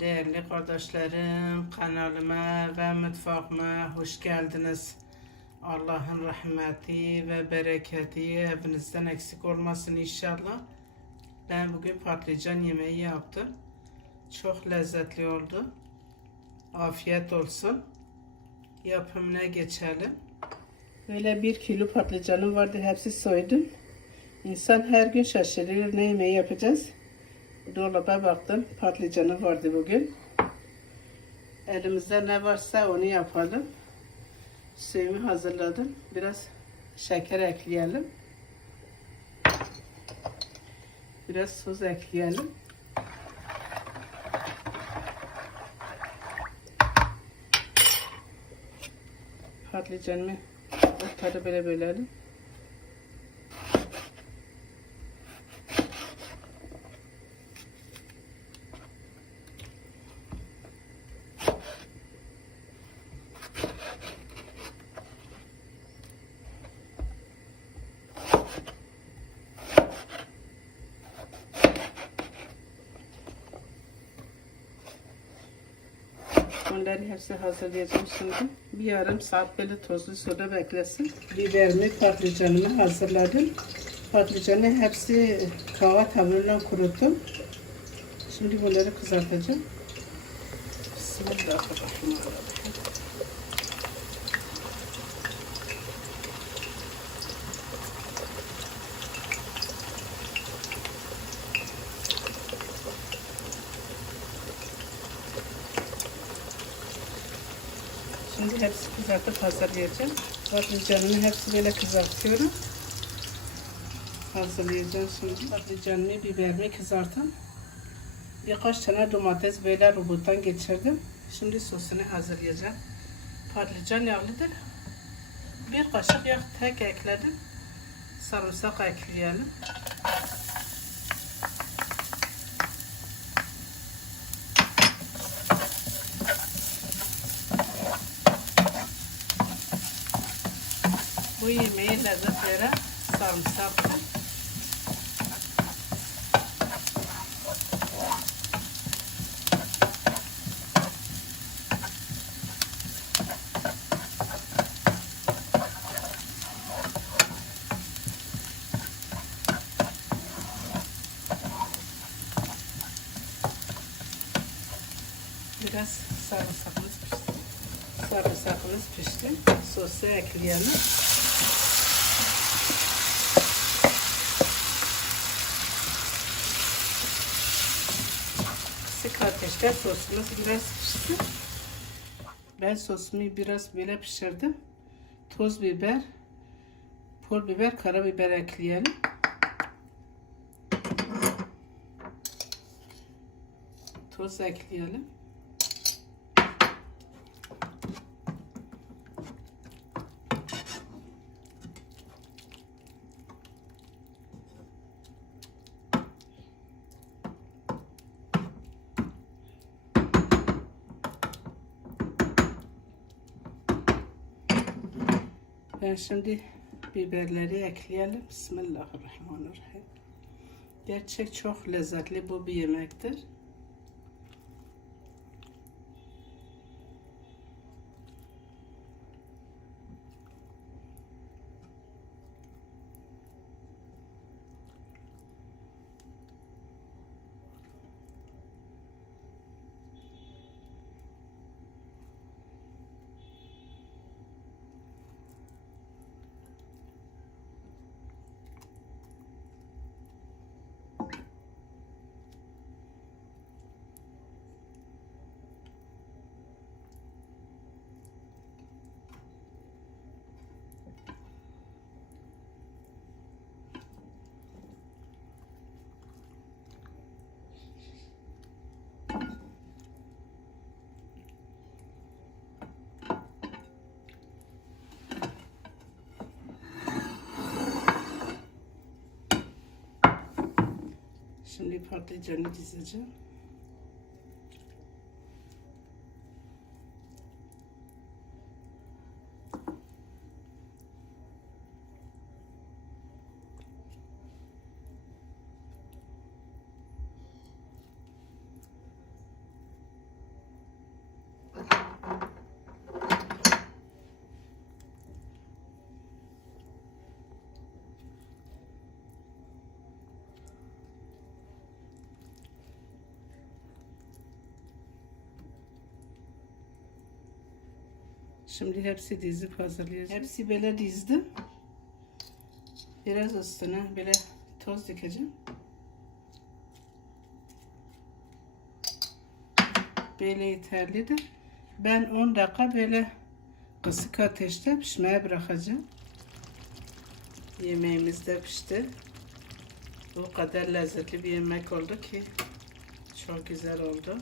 Değerli kardeşlerim, kanalıma ve mutfağıma hoş geldiniz. Allah'ın rahmeti ve bereketi evinizden eksik olmasın inşallah. Ben bugün patlıcan yemeği yaptım. Çok lezzetli oldu. Afiyet olsun. Yapımına geçelim. Böyle bir kilo patlıcanım vardı. Hepsi soydum. İnsan her gün şaşırıyor ne yemeği yapacağız. Dolaba baktım. Patlıcanı vardı bugün. Elimizde ne varsa onu yapalım. Suyumu hazırladım. Biraz şeker ekleyelim. Biraz tuz ekleyelim. Patlıcanımı ortada böyle bölelim. Bunları hepsi hazırlayacağım şimdi. Bir yarım saat böyle tozlu suda beklesin. Biberimi, patlıcanımı hazırladım. Patlıcanı hepsi kava tavuğuyla kuruttum. Şimdi bunları kızartacağım. Bismillahirrahmanirrahim. Şimdi hepsi kızartıp hazırlayacağım. Patlıcanımı hepsi böyle kızartıyorum. Hazırlayacağım şimdi. Patlıcanımı, biberimi kızarttım. Birkaç tane domates böyle robottan geçirdim. Şimdi sosunu hazırlayacağım. Patlıcan yağlıdır. Bir kaşık yağ tek ekledim. Sarımsak ekleyelim. Bu yemeği lezzet veren sarımsaktır. Biraz sarımsakımız pişti. Sarımsakımız pişti. Sosu ekleyelim. Kısık ateşte sosumuz biraz pişsin. Ben sosumu biraz böyle pişirdim. Toz biber, pul biber, karabiber ekleyelim. Tuz ekleyelim. Ben şimdi biberleri ekleyelim. Bismillahirrahmanirrahim. Gerçek çok lezzetli bu bir yemektir. Şimdi patlıcanı dizeceğim. Şimdi hepsi dizip hazırlayacağım. Hepsi böyle dizdim. Biraz üstüne böyle toz dikeceğim. Böyle yeterlidir. Ben 10 dakika böyle kısık ateşte pişmeye bırakacağım. Yemeğimiz de pişti. O kadar lezzetli bir yemek oldu ki çok güzel oldu.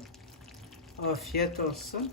Afiyet olsun.